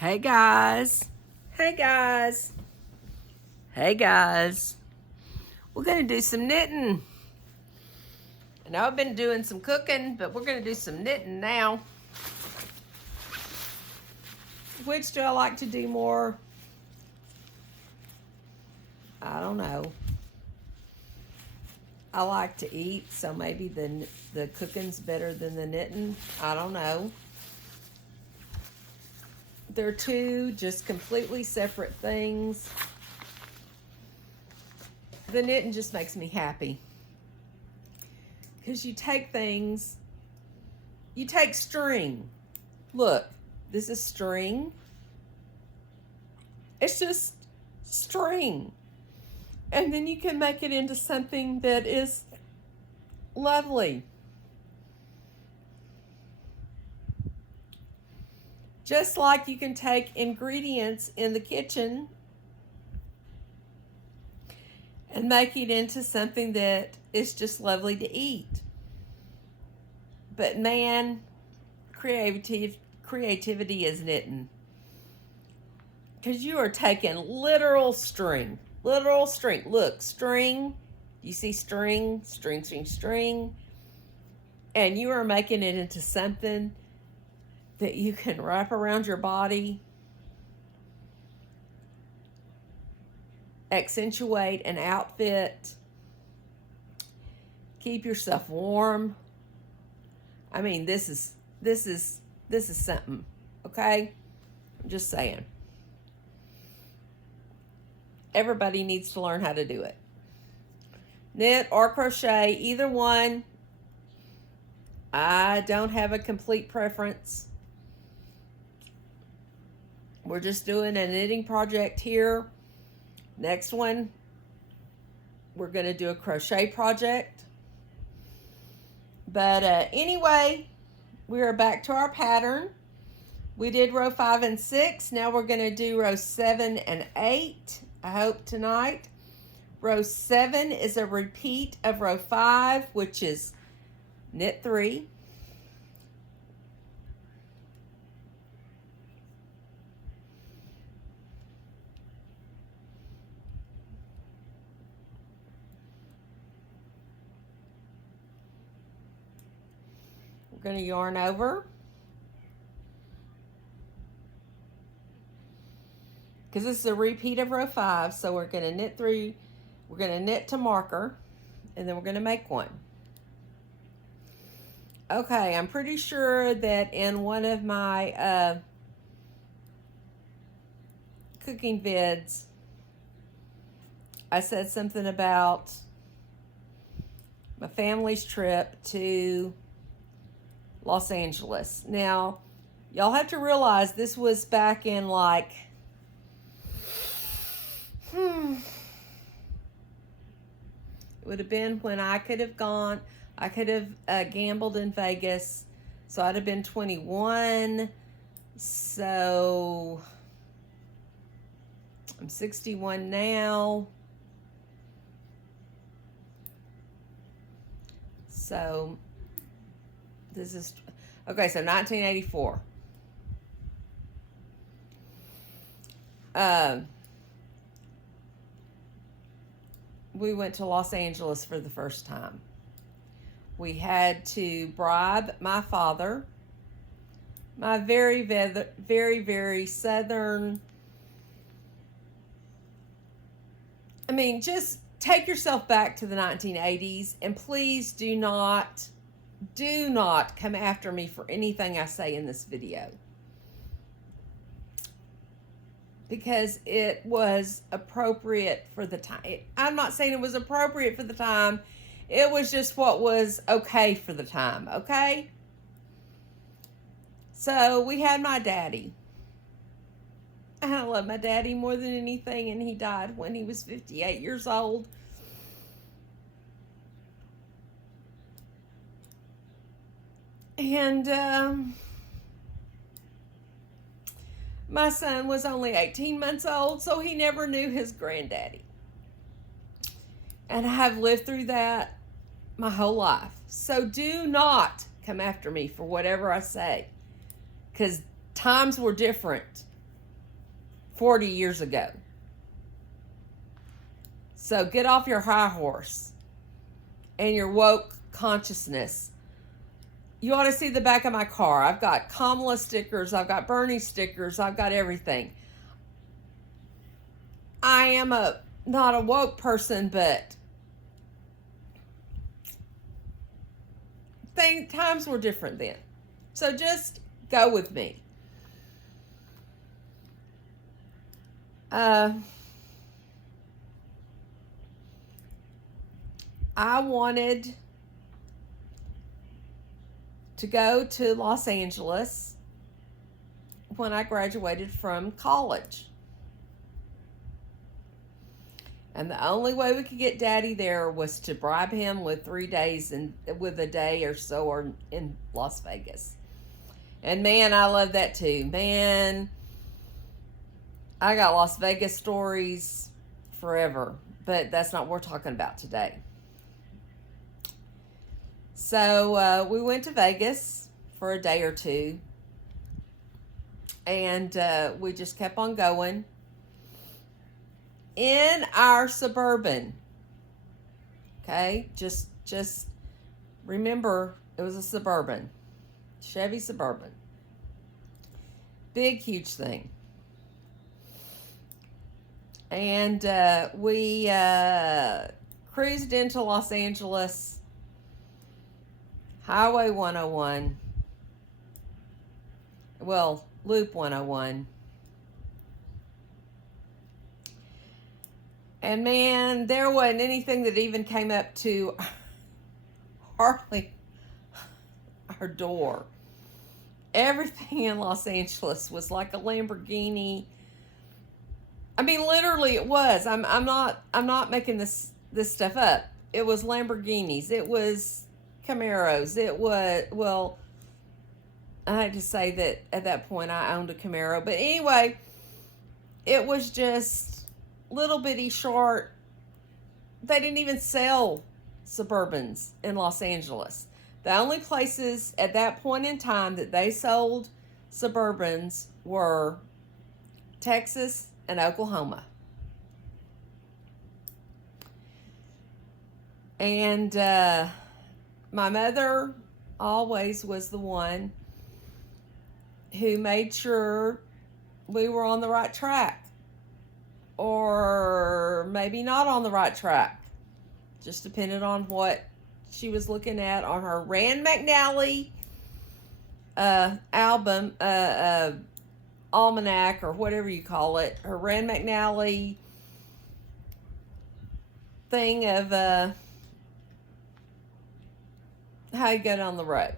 Hey guys. Hey guys. Hey guys. We're going to do some knitting. I know I've been doing some cooking, but we're going to do some knitting now. Which do I like to do more? I don't know. I like to eat, so maybe the cooking's better than the knitting. I don't know. They're two just completely separate things. The knitting just makes me happy. Because you take things, you take string. Look, this is string. It's just string. And then you can make it into something that is lovely. Just like you can take ingredients in the kitchen and make it into something that is just lovely to eat. But man, creativity is knitting. Because you are taking literal string. Literal string. Look, string. You see string, string, string, string. And you are making it into something that you can wrap around your body, accentuate an outfit, keep yourself warm. I mean, this is something, okay? I'm just saying. Everybody needs to learn how to do it. Knit or crochet, either one. I don't have a complete preference. We're just doing a knitting project here. Next one, we're going to do a crochet project. But anyway, we are back to our pattern. We did row 5 and 6. Now we're going to do row 7 and 8, I hope tonight. Row 7 is a repeat of row 5, which is knit 3. We're going to yarn over. Because this is a repeat of row 5, so we're going to knit 3. We're going to knit to marker, and then we're going to make one. Okay, I'm pretty sure that in one of my cooking vids, I said something about my family's trip to Los Angeles. Now, y'all have to realize this was back in like, it would have been when I could have gone, I could have gambled in Vegas. So I'd have been 21. So I'm 61 now. So this is, okay, so 1984. We went to Los Angeles for the first time. We had to bribe my father, my very, very, very southern. I mean, just take yourself back to the 1980s, and please do not come after me for anything I say in this video. Because it was appropriate for the time. I'm not saying it was appropriate for the time. It was just what was okay for the time, okay? So we had my daddy. I love my daddy more than anything, and he died when he was 58 years old. And my son was only 18 months old, so he never knew his granddaddy. And I have lived through that my whole life. So do not come after me for whatever I say, because times were different. 40 years ago. So get off your high horse and your woke consciousness. You ought to see the back of my car. I've got Kamala stickers. I've got Bernie stickers. I've got everything. I am not a woke person, but times were different then. So just go with me. I wanted to go to Los Angeles when I graduated from college. And the only way we could get Daddy there was to bribe him with 3 days and with a day or so or in Las Vegas. And man, I love that too. Man, I got Las Vegas stories forever, but that's not what we're talking about today. So we went to Vegas for a day or two, and we just kept on going in our Suburban. Okay, just remember it was a Suburban, Chevy Suburban, big huge thing. And we cruised into Los Angeles, Highway 101, well, Loop 101. And man, there wasn't anything that even came up to hardly our door. Everything in Los Angeles was like a Lamborghini. I mean, literally it was. I'm not making this stuff up. It was Lamborghinis. It was Camaros. It was, well, I had to say that at that point I owned a Camaro. But anyway, it was just little bitty short. They didn't even sell Suburbans in Los Angeles. The only places at that point in time that they sold Suburbans were Texas and Oklahoma. And my mother always was the one who made sure we were on the right track, or maybe not on the right track. Just depended on what she was looking at on her Rand McNally album, almanac, or whatever you call it. Her Rand McNally thing of how you go down the road.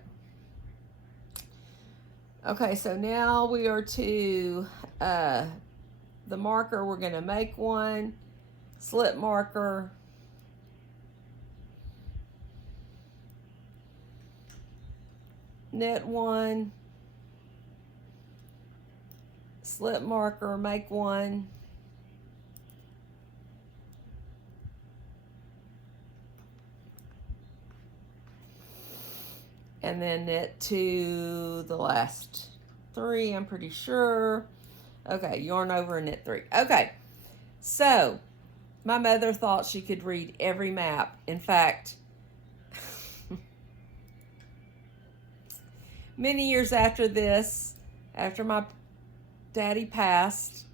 Okay, so now we are to the marker. We're going to make one slip marker. Knit one, slip marker, make one, and then knit to the last 3, I'm pretty sure. Okay, yarn over and knit 3. Okay, so my mother thought she could read every map. In fact, many years after this, after my daddy passed,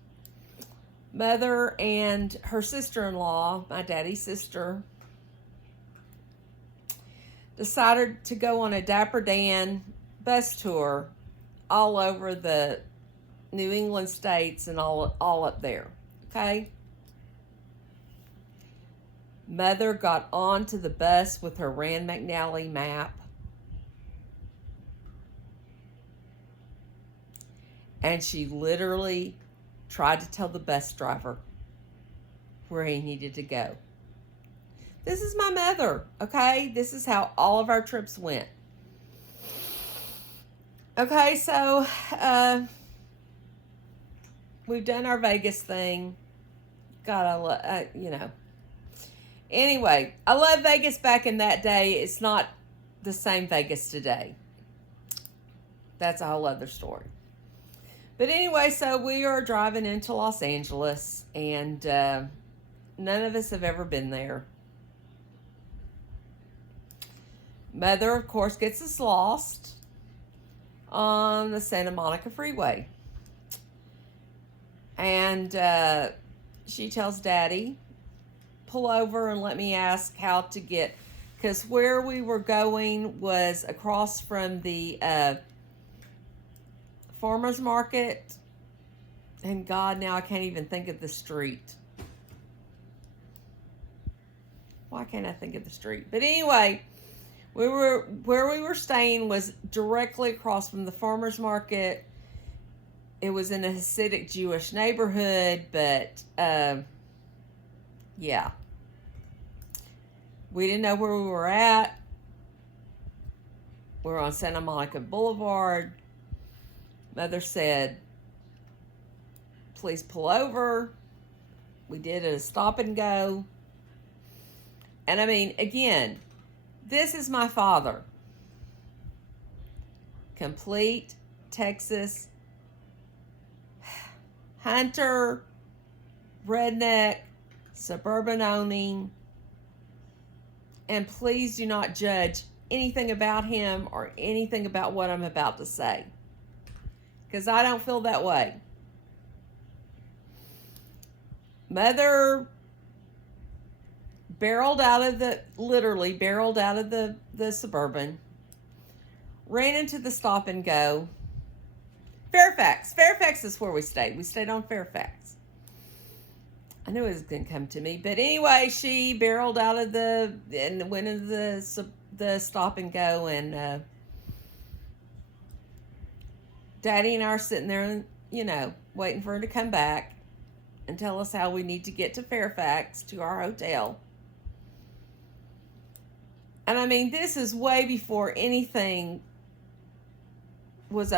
Mother and her sister-in-law, my daddy's sister, decided to go on a Dapper Dan bus tour all over the New England states and all up there, okay? Mother got onto the bus with her Rand McNally map, and she literally tried to tell the bus driver where he needed to go. This is my mother, okay? This is how all of our trips went. Okay, so we've done our Vegas thing. God, I love, you know. Anyway, I love Vegas back in that day. It's not the same Vegas today. That's a whole other story. But anyway, so we are driving into Los Angeles, and none of us have ever been there. Mother, of course, gets us lost on the Santa Monica Freeway. And she tells Daddy, pull over and let me ask how to get, because where we were going was across from the farmer's market. And God, now I can't even think of the street. Why can't I think of the street? But anyway, where we were staying was directly across from the farmer's market. It was in a Hasidic Jewish neighborhood, but yeah. We didn't know where we were at. We were on Santa Monica Boulevard. Mother said, please pull over. We did a stop and go. And I mean, again, this is my father. Complete Texas hunter, redneck, suburban owning. And please do not judge anything about him or anything about what I'm about to say, because I don't feel that way. Mother literally barreled out of the Suburban, ran into the stop and go. Fairfax is where we stayed. We stayed on Fairfax. I knew it was going to come to me. But anyway, she barreled out of and went into the stop and go. And Daddy and I are sitting there, waiting for her to come back and tell us how we need to get to Fairfax, to our hotel. And I mean, this is way before anything was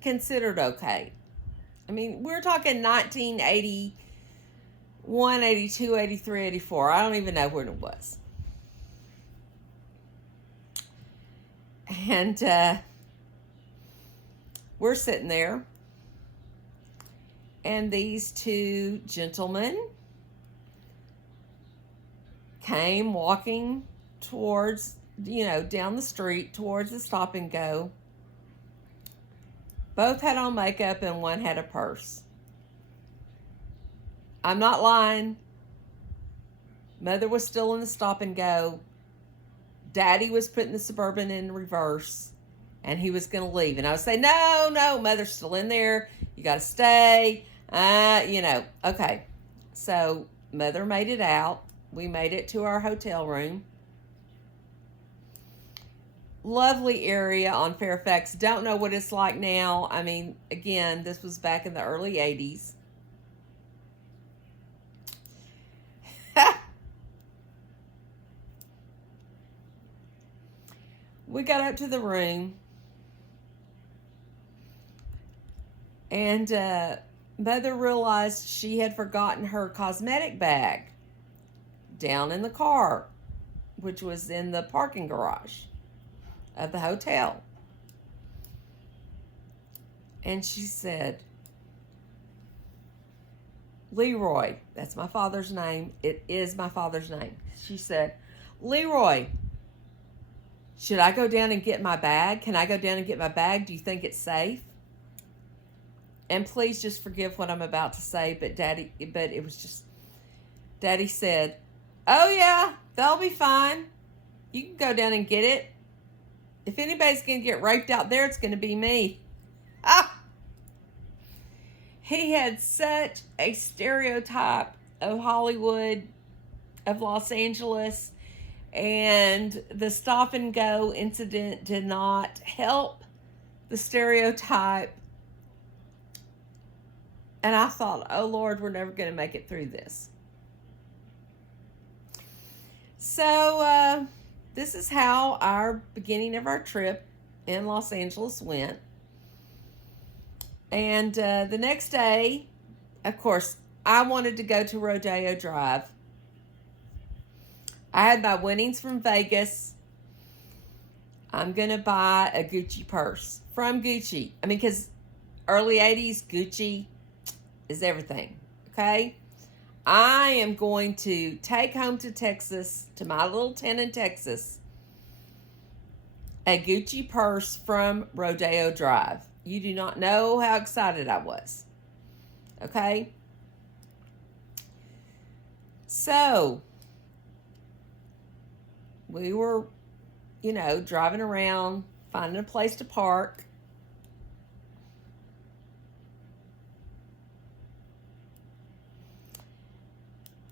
considered okay. I mean, we're talking 1981, 82, 83, 84. I don't even know when it was. And we're sitting there, and these two gentlemen came walking towards, down the street towards the stop and go. Both had on makeup and one had a purse. I'm not lying. Mother was still in the stop and go. Daddy was putting the Suburban in reverse, and he was going to leave. And I would say, no, Mother's still in there. You got to stay. Okay. So Mother made it out. We made it to our hotel room. Lovely area on Fairfax. Don't know what it's like now. I mean, again, this was back in the early 80s. We got up to the room, and Mother realized she had forgotten her cosmetic bag down in the car, which was in the parking garage of the hotel. And she said, Leroy, that's my father's name. It is my father's name. She said, Leroy, should I go down and get my bag? Can I go down and get my bag? Do you think it's safe? And please just forgive what I'm about to say, but Daddy said, oh yeah, they'll be fine. You can go down and get it. If anybody's going to get raped out there, it's going to be me. Ah! He had such a stereotype of Hollywood, of Los Angeles, and the stop and go incident did not help the stereotype. And I thought, oh Lord, we're never going to make it through this. So this is how our beginning of our trip in Los Angeles went. And the next day, of course, I wanted to go to Rodeo Drive. I had my winnings from Vegas. I'm going to buy a Gucci purse from Gucci. I mean, because early 80s, Gucci is everything, okay? I am going to take home to Texas, to my little tent in Texas, a Gucci purse from Rodeo Drive. You do not know how excited I was, okay? So, we were, driving around, finding a place to park.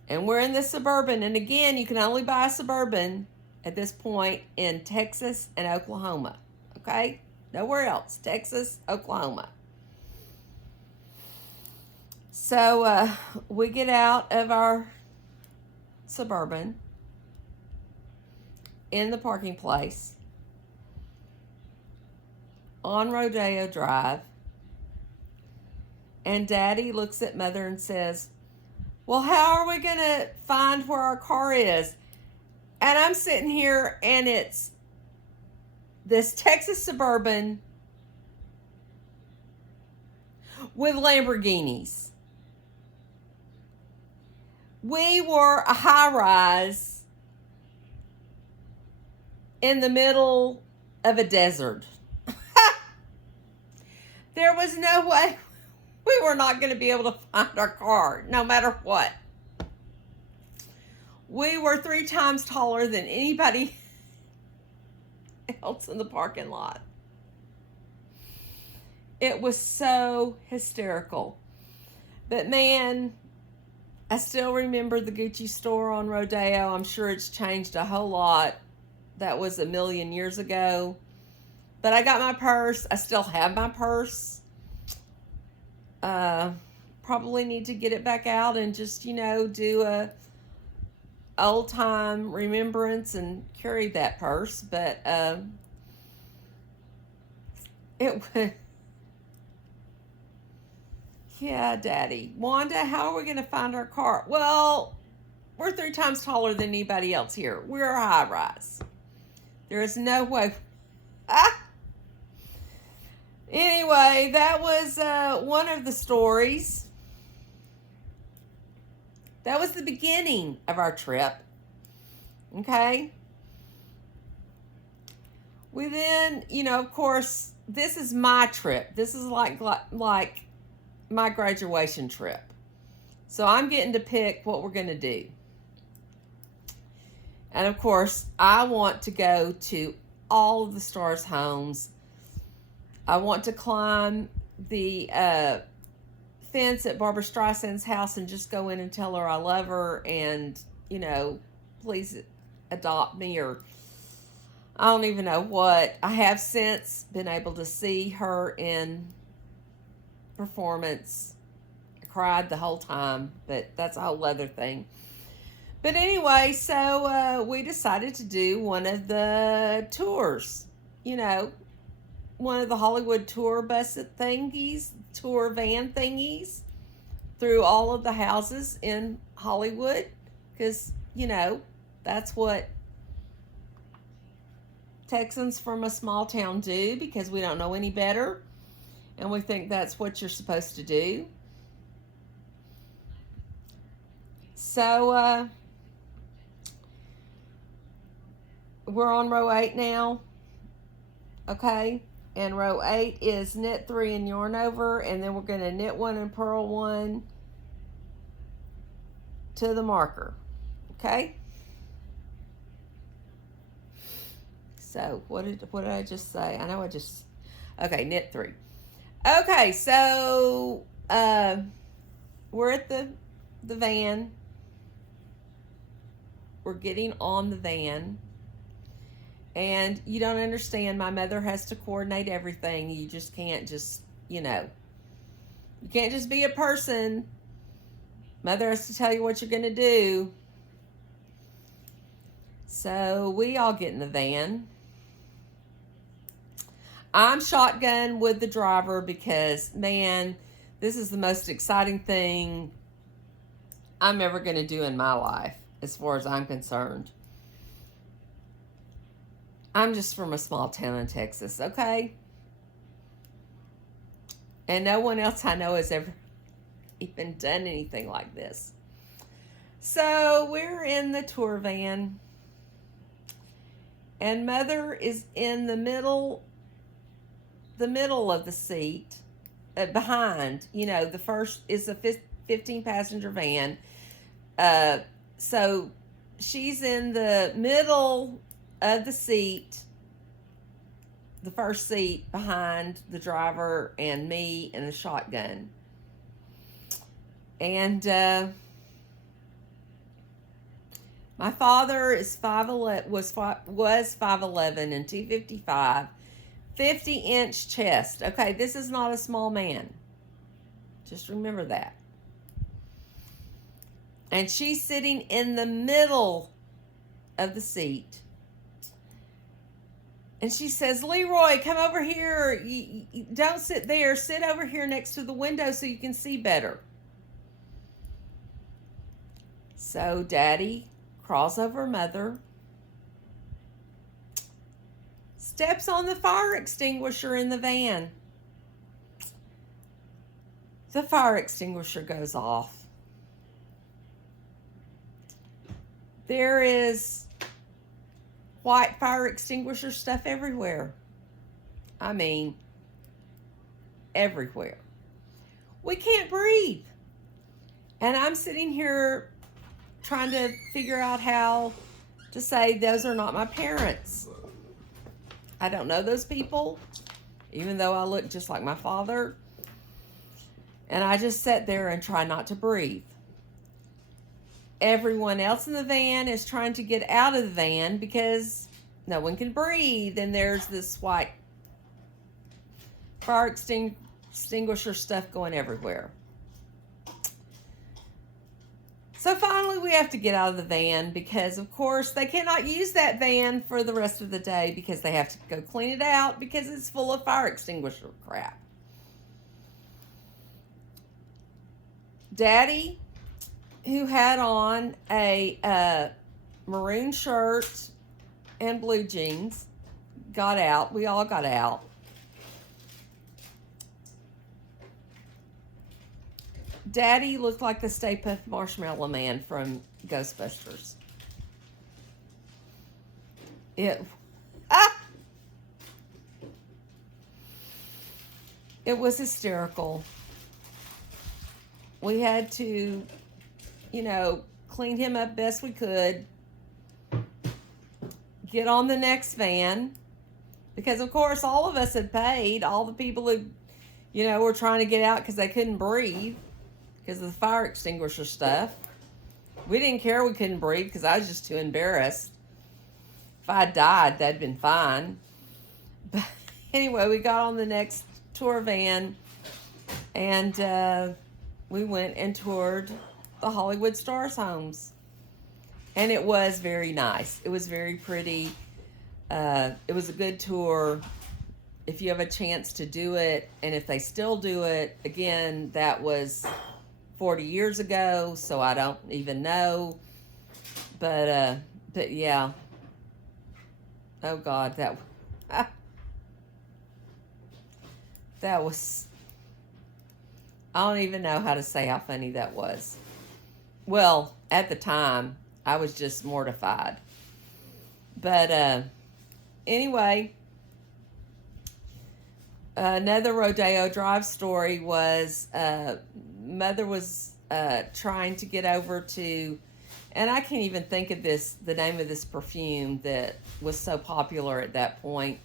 And we're in the Suburban. And again, you can only buy a Suburban at this point in Texas and Oklahoma. Okay? Nowhere else. Texas, Oklahoma. So we get out of our Suburban in the parking place on Rodeo Drive. And Daddy looks at Mother and says, well, how are we going to find where our car is? And I'm sitting here and it's this Texas Suburban with Lamborghinis. We were a high rise in the middle of a desert. There was no way we were not going to be able to find our car, no matter what. We were 3 times taller than anybody else in the parking lot. It was so hysterical. But man, I still remember the Gucci store on Rodeo. I'm sure it's changed a whole lot. That was a million years ago. But I got my purse. I still have my purse. Probably need to get it back out and just, do a old time remembrance and carry that purse. But it was, yeah, Daddy. Wanda, how are we going to find our car? Well, we're 3 times taller than anybody else here. We're a high rise. There is no way. Anyway, that was one of the stories. That was the beginning of our trip. Okay? We then, of course, this is my trip. This is like my graduation trip. So I'm getting to pick what we're going to do. And of course, I want to go to all of the stars' homes. I want to climb the fence at Barbra Streisand's house and just go in and tell her I love her and, please adopt me, or I don't even know what. I have since been able to see her in performance. I cried the whole time, but that's a whole other thing. But anyway, so we decided to do one of the tours, one of the Hollywood tour bus thingies, tour van thingies through all of the houses in Hollywood. Because, that's what Texans from a small town do, because we don't know any better. And we think that's what you're supposed to do. So, we're on row 8 now. Okay? And row 8 is knit 3 and yarn over, and then we're going to knit 1 and purl 1 to the marker. Okay? So, what did I just say? I know okay, knit 3. Okay, so we're at the van. We're getting on the van. And you don't understand, my mother has to coordinate everything. You just can't you can't just be a person. Mother has to tell you what you're going to do. So we all get in the van. I'm shotgun with the driver because, man, this is the most exciting thing I'm ever going to do in my life, as far as I'm concerned. I'm just from a small town in Texas, okay? And no one else I know has ever even done anything like this. So we're in the tour van, and Mother is in the middle of the seat, behind. The first is a 15 passenger van. So she's in the middle of the seat, the first seat, behind the driver and me and the shotgun. And my father is 5'11", was 5'11" and 255, 50-inch chest. Okay, this is not a small man. Just remember that. And she's sitting in the middle of the seat. And she says, "Leroy, come over here. You don't sit there. Sit over here next to the window so you can see better." So Daddy crawls over Mother, steps on the fire extinguisher in the van. The fire extinguisher goes off. There is white fire extinguisher stuff everywhere. I mean, everywhere. We can't breathe. And I'm sitting here trying to figure out how to say those are not my parents. I don't know those people, even though I look just like my father. And I just sat there and try not to breathe. Everyone else in the van is trying to get out of the van because no one can breathe. And there's this white fire extinguisher stuff going everywhere. So finally we have to get out of the van because, of course, they cannot use that van for the rest of the day because they have to go clean it out because it's full of fire extinguisher crap. Daddy, who had on a maroon shirt and blue jeans, got out. We all got out. Daddy looked like the Stay Puft Marshmallow Man from Ghostbusters. It was hysterical. We had to, clean him up best we could, get on the next van, because of course all of us had paid. All the people who, were trying to get out because they couldn't breathe because of the fire extinguisher stuff. We didn't care we couldn't breathe because I was just too embarrassed. If I died, that'd been fine. But anyway, we got on the next tour van, and we went and toured the Hollywood Stars homes. And it was very nice. It was very pretty. It was a good tour. If you have a chance to do it, and if they still do it, again, that was 40 years ago, so I don't even know. But yeah. Oh God, that was, I don't even know how to say how funny that was. Well, at the time, I was just mortified. But anyway, another Rodeo Drive story was Mother was trying to get over to, and I can't even think of the name of this perfume that was so popular at that point,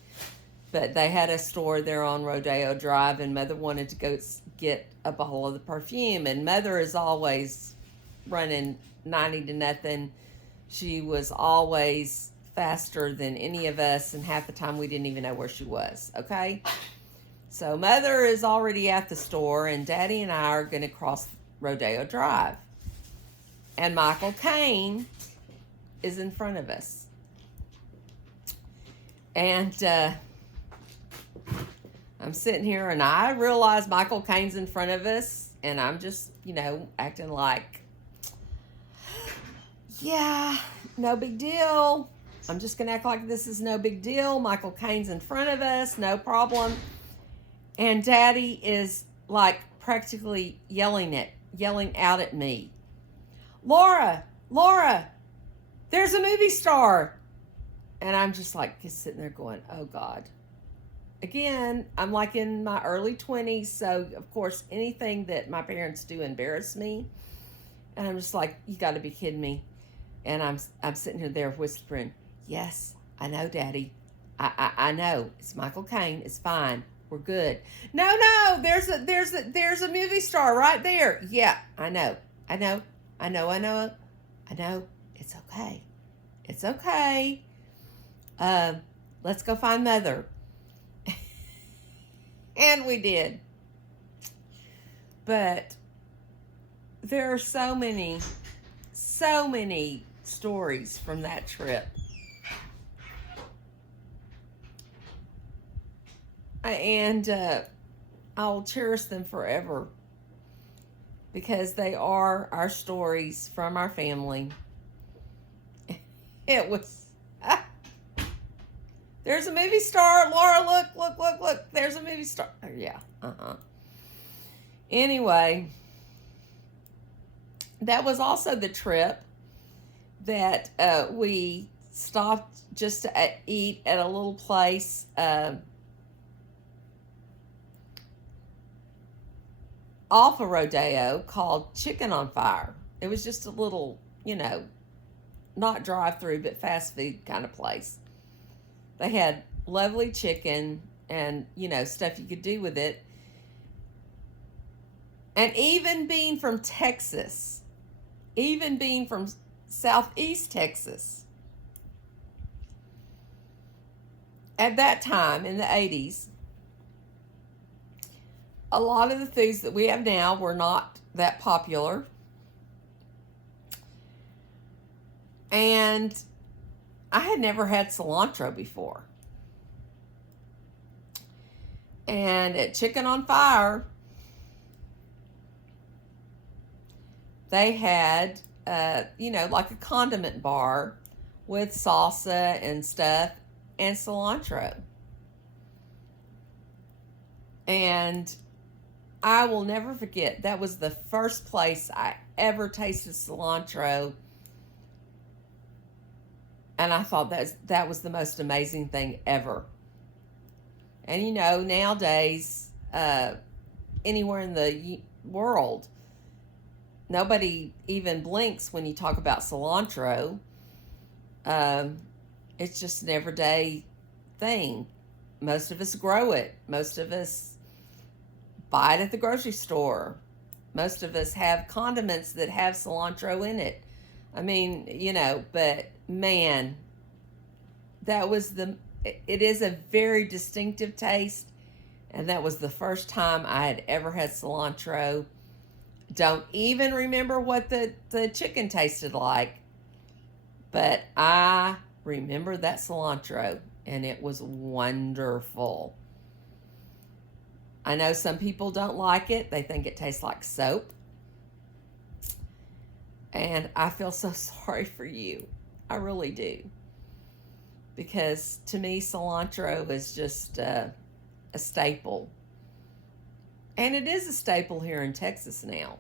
but they had a store there on Rodeo Drive, and Mother wanted to go get a bottle of the perfume, and Mother is always running 90-0. She was always faster than any of us, and half the time we didn't even know where she was, okay? So Mother is already at the store, and Daddy and I are going to cross Rodeo Drive. And Michael Caine is in front of us. And I'm sitting here, and I realize Michael Caine's in front of us, and I'm just, acting like, yeah, no big deal. I'm just going to act like this is no big deal. Michael Caine's in front of us, no problem. And Daddy is like practically yelling out at me, Laura, there's a movie star. And I'm just like sitting there going, oh God. Again, I'm like in my early 20s, so of course anything that my parents do embarrass me. And I'm just like, you got to be kidding me. And I'm sitting there whispering, yes, I know, Daddy. I know. It's Michael Caine. It's fine. We're good. No, there's a movie star right there. Yeah, I know. It's okay. It's okay. Let's go find Mother. And we did. But there are so many stories from that trip. And I'll cherish them forever because they are our stories from our family. It was... There's a movie star. Laura, look. There's a movie star. Oh, yeah. Anyway, that was also the trip that we stopped just to eat at a little place off a Rodeo called Chicken on Fire. It was just a little, not drive-through, but fast food kind of place. They had lovely chicken and, stuff you could do with it. And even being from Texas, even being from Southeast Texas, at that time in the 80s, a lot of the foods that we have now were not that popular. And I had never had cilantro before. And at Chicken on Fire, they had, like a condiment bar with salsa and stuff and cilantro. And I will never forget, that was the first place I ever tasted cilantro. And I thought that was the most amazing thing ever. And nowadays, anywhere in the world, nobody even blinks when you talk about cilantro. It's just an everyday thing. Most of us grow it. Most of us buy it at the grocery store. Most of us have condiments that have cilantro in it. I mean, but man, it is a very distinctive taste. And that was the first time I had ever had cilantro. Don't even remember what the chicken tasted like. But I remember that cilantro, and it was wonderful. I know some people don't like it. They think it tastes like soap. And I feel so sorry for you. I really do. Because to me, cilantro is just a staple. And it is a staple here in Texas now.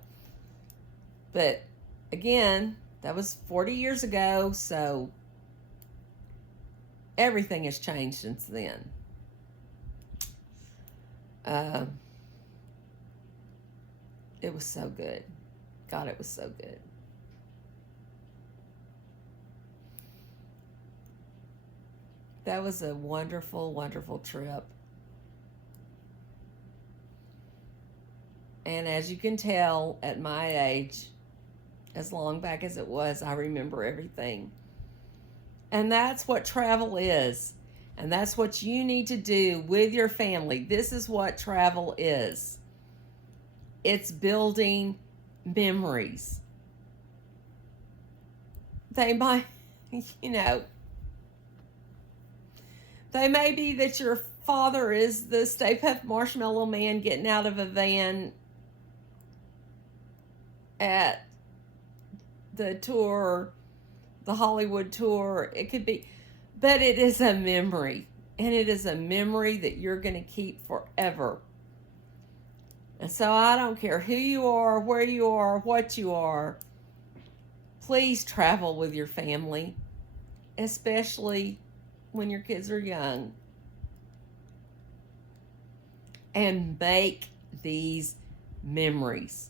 But again, that was 40 years ago, so everything has changed since then. It was so good. God, it was so good. That was a wonderful, wonderful trip. And as you can tell, at my age, as long back as it was, I remember everything. And that's what travel is. And that's what you need to do with your family. This is what travel is. It's building memories. They might, they may be that your father is the Stay Puft Marshmallow Man getting out of a van at the tour, the Hollywood tour. It could be, but it is a memory. And it is a memory that you're going to keep forever. And so I don't care who you are, where you are, what you are, please travel with your family, especially when your kids are young, and make these memories,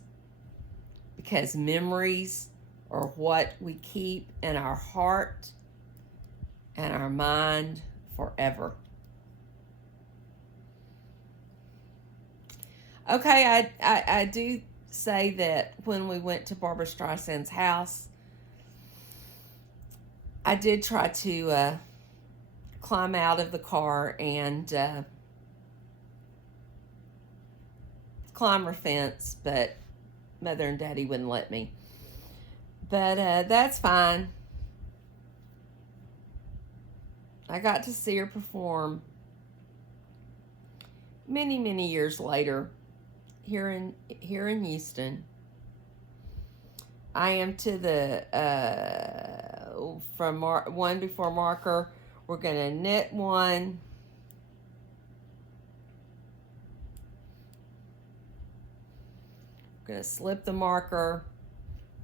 because memories are what we keep in our heart and our mind forever. Okay, I do say that when we went to Barbra Streisand's house, I did try to climb out of the car and climb her fence, but Mother and Daddy wouldn't let me. But that's fine. I got to see her perform many, many years later here in Houston. I am to the from one before marker. We're gonna knit one. We're gonna slip the marker.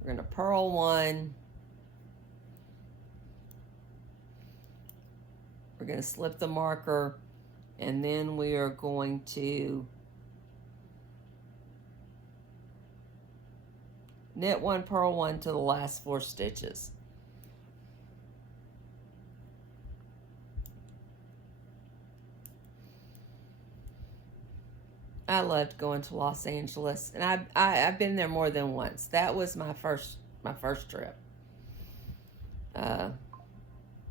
We're gonna purl one. We're gonna slip the marker, and then we are going to knit one, purl one to the last 4 stitches. I loved going to Los Angeles, and I've been there more than once. That was my first trip.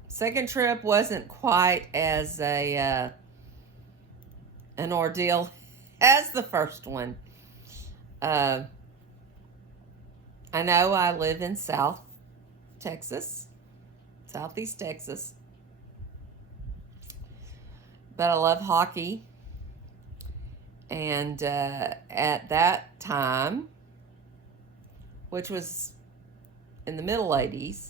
Second trip wasn't quite as an ordeal as the first one. I know I live in Southeast Texas, but I love hockey. And at that time, which was in the middle 80s,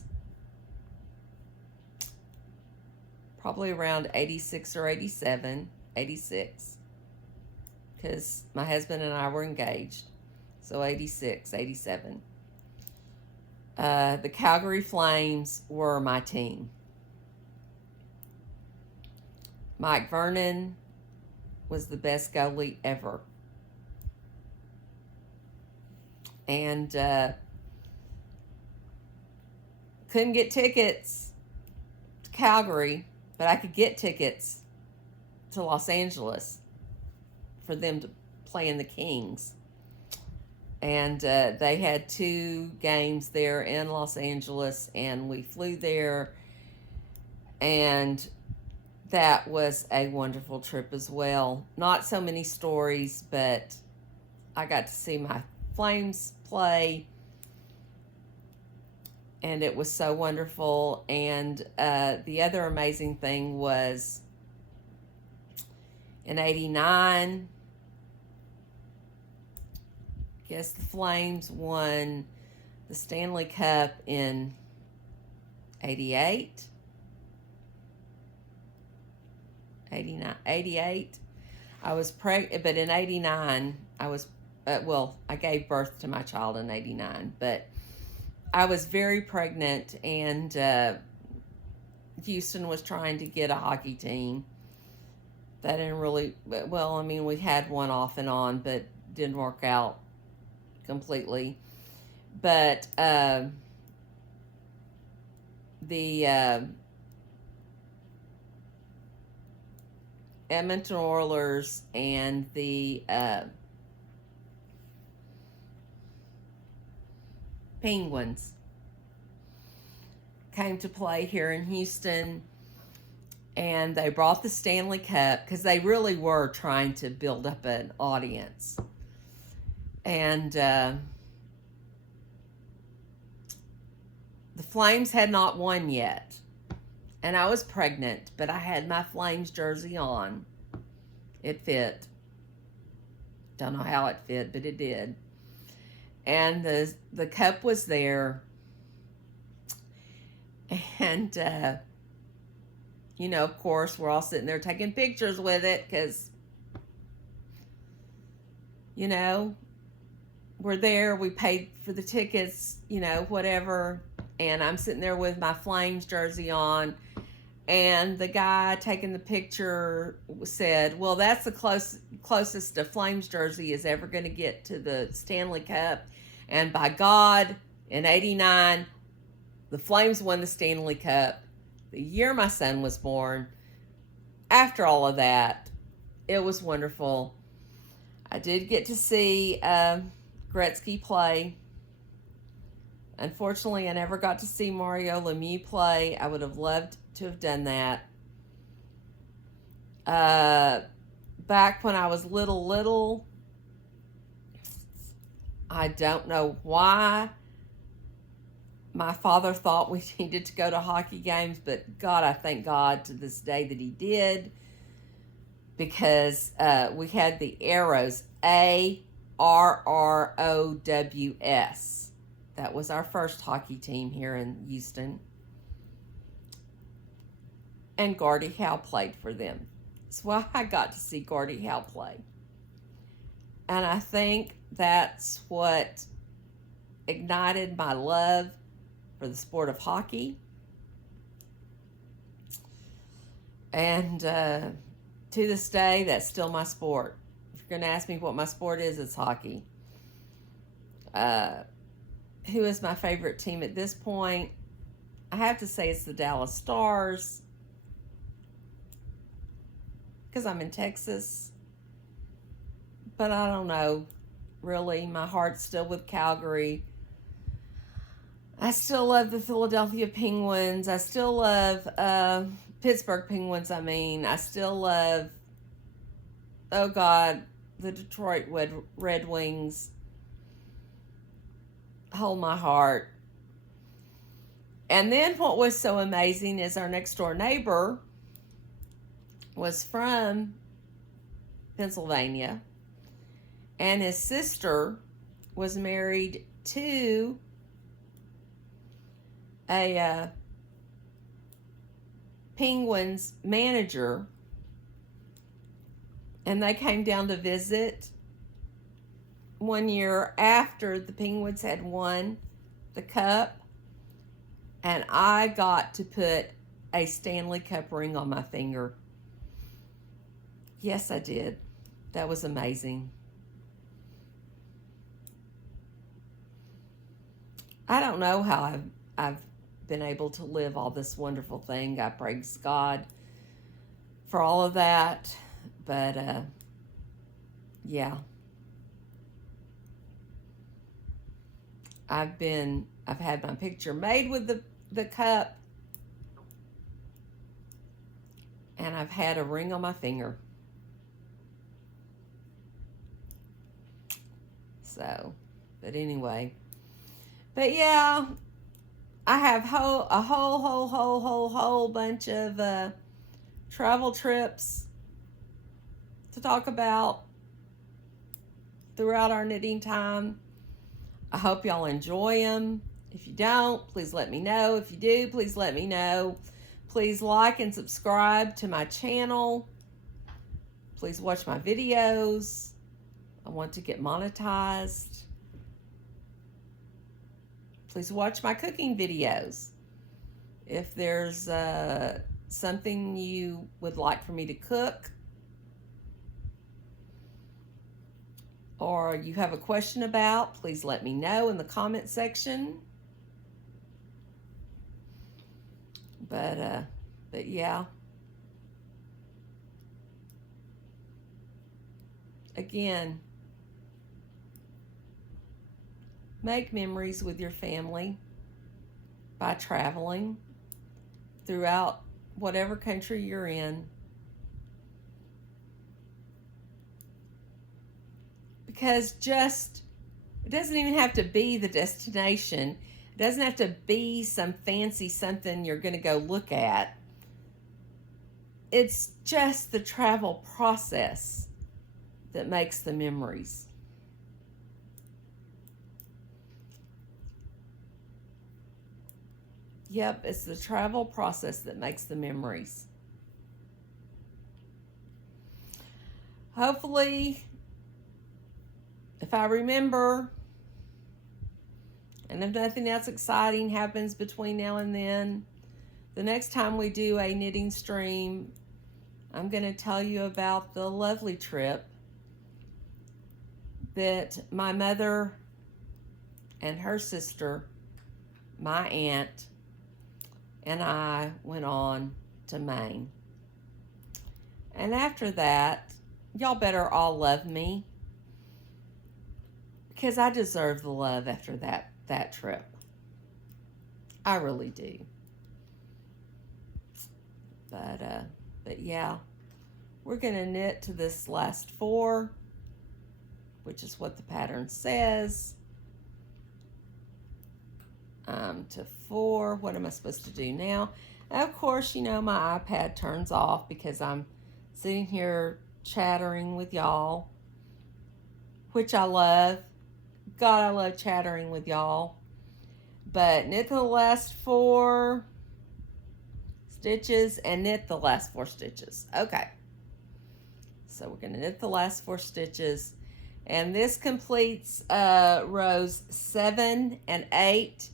probably around 86 or 87, 86, because my husband and I were engaged, so 86, 87. The Calgary Flames were my team. Mike Vernon was the best goalie ever. And couldn't get tickets to Calgary, but I could get tickets to Los Angeles for them to play in the Kings. And they had 2 games there in Los Angeles, and we flew there, and that was a wonderful trip as well. Not so many stories, but I got to see my Flames play, and it was so wonderful. And the other amazing thing was in 89, I guess the Flames won the Stanley Cup in 88. 88. I was pregnant, but in 89, I was, I gave birth to my child in 89, but I was very pregnant, and Houston was trying to get a hockey team. That didn't really, well, I mean, we had one off and on, but didn't work out completely. But the Edmonton Oilers and the Penguins came to play here in Houston, and they brought the Stanley Cup because they really were trying to build up an audience. And the Flames had not won yet. And I was pregnant, but I had my Flames jersey on. It fit. Don't know how it fit, but it did. And the cup was there. And, of course, we're all sitting there taking pictures with it because you know, we're there, we paid for the tickets, you know, whatever, and I'm sitting there with my Flames jersey on, and the guy taking the picture said, well, that's the closest a Flames jersey is ever going to get to the Stanley Cup, and by God, in 89, the Flames won the Stanley Cup the year my son was born. After all of that, it was wonderful. I did get to see Gretzky play. Unfortunately, I never got to see Mario Lemieux play. I would have loved to have done that. Back when I was little, I don't know why my father thought we needed to go to hockey games, but God, I thank God to this day that he did, because we had the Arrows, ARROWS. That was our first hockey team here in Houston. And Gordie Howe played for them. So I got to see Gordie Howe play. And I think that's what ignited my love for the sport of hockey. And to this day, that's still my sport. If you're going to ask me what my sport is, it's hockey. Who is my favorite team at this point? I have to say it's the Dallas Stars, because I'm in Texas. But I don't know, really. My heart's still with Calgary. I still love the Philadelphia Penguins. I still love Pittsburgh Penguins, I still love, oh God, the Detroit Red Wings. Hold my heart. And then what was so amazing is our next door neighbor was from Pennsylvania, and his sister was married to a Penguins manager, and they came down to visit one year after the Penguins had won the Cup, and I got to put a Stanley Cup ring on my finger. Yes, I did. That was amazing. I don't know how I've been able to live all this wonderful thing. I praise God for all of that. But, yeah. I've had my picture made with the cup, and I've had a ring on my finger. So, but anyway. But yeah, I have a whole bunch of travel trips to talk about throughout our knitting time. I hope y'all enjoy them. If you don't, please let me know. If you do, please let me know. Please like and subscribe to my channel. Please watch my videos. I want to get monetized. Please watch my cooking videos. If there's something you would like for me to cook, or you have a question about, please let me know in the comment section. But yeah. Again, make memories with your family by traveling throughout whatever country you're in. Because it doesn't even have to be the destination. It doesn't have to be some fancy something you're going to go look at. It's just the travel process that makes the memories. Yep, it's the travel process that makes the memories. Hopefully, if I remember, and if nothing else exciting happens between now and then, the next time we do a knitting stream, I'm going to tell you about the lovely trip that my mother and her sister, my aunt, and I went on to Maine. And after that, y'all better all love me, because I deserve the love after that trip. I really do. But yeah, we're going to knit to this last 4, which is what the pattern says. To 4. What am I supposed to do now? Of course, you know, my iPad turns off because I'm sitting here chattering with y'all, which I love. God, I love chattering with y'all. But knit the last 4 stitches and knit the last 4 stitches. Okay. So we're going to knit the last 4 stitches. And this completes rows 7 and 8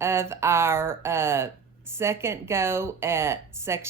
of our second go at section